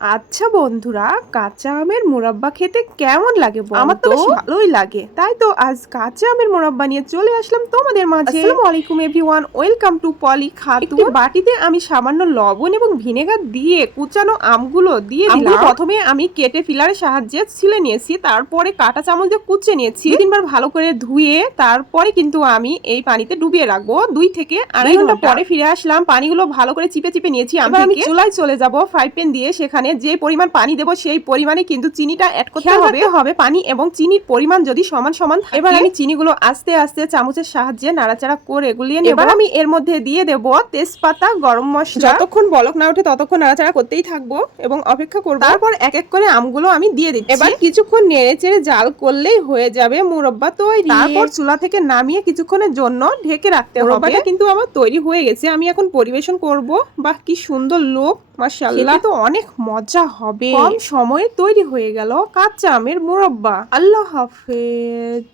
আচ্ছা বন্ধুরা, কাঁচা আমের মোরাব্বা খেতে কেমন লাগে? আমার তো বেশ ভালোই লাগে। তাই তো আজ কাঁচা আমের মোরাব্বা নিয়ে চলে আসলাম তোমাদের মাঝে। আসসালামু আলাইকুম এভরিওয়ান, ওয়েলকাম টু পলি খাতু। একটি বাটিতে আমি সামান্য লবণ এবং ভিনেগার দিয়ে কুচানো আমগুলো দিয়ে দিলাম। প্রথমে আমি কেটে ফিলারের সাহায্যে ছিলে নিয়েছি, তারপরে কাঁটা চামচ দিয়ে কুচে নিয়েছি। 2-3 বার ভালো করে ধুয়ে তারপরে কিন্তু আমি এই পানিতে ডুবিয়ে রাখবো 2 থেকে আড়াই ঘন্টা। পরে ফিরে আসলাম, পানিগুলো ভালো করে চিপে চিপে নিয়েছি। এবার আমি চুলায় চলে যাব, ফ্রাই প্যান দিয়ে সেখানে যে পরিমাণ পানি দেব সেই পরিমাণে কিন্তু চিনিটা অ্যাড করতে হবে। পানি এবং চিনির পরিমাণ যদি সমান সমান থাকে। এবার আমি চিনিগুলো আস্তে আস্তে চামচের সাহায্যে নাড়াচাড়া করে গুলিয়ে নেব। এবার আমি এর মধ্যে দিয়ে দেব তেজপাতা, গরম মশলা। যতক্ষণ বলক না ওঠে ততক্ষণ নাড়াচাড়া করতেই থাকবো এবং অপেক্ষা করব। তারপর এক এক করে আমগুলো আমি দিয়ে দিচ্ছি। এবার কিছুক্ষণ নেড়েচেড়ে জাল করলেই হয়ে যাবে মুরব্বা তৈরি। তারপর চুলা থেকে নামিয়ে কিছুক্ষণের জন্য ঢেকে রাখতে হবে। মুরব্বাটা কিন্তু আমার তৈরি হয়ে গেছে, আমি এখন পরিবেশন করব। বাহ, কি সুন্দর লোক, মাশাআল্লাহ, তো অনেক মজা হবে। কম সময়ে তৈরি হয়ে গেল কাঁচা আমের মুরব্বা। আল্লাহ হাফেজ।